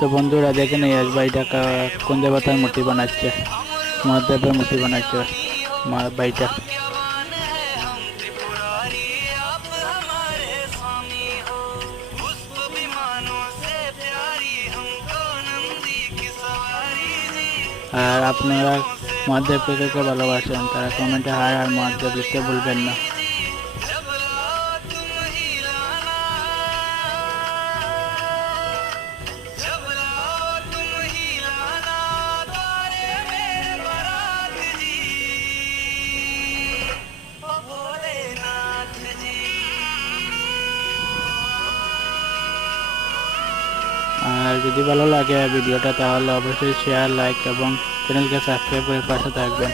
তো বন্ধুরা দেখেন এই ভাইটা কোন দেবতার মূর্তি বানাচ্ছে, মহাদেবের মূর্তি বানাচ্ছে ভাইটা। আর আপনারা মহাদেবকে কে কে ভালোবাসেন তারা কমেন্টে হার আর মহাদেব লিখতে ভুলবেন না। আর যদি ভালো লাগে ভিডিওটা তাহলে অবশ্যই শেয়ার, লাইক এবং চ্যানেলকে সাবস্ক্রাইব করে পাশে থাকবেন।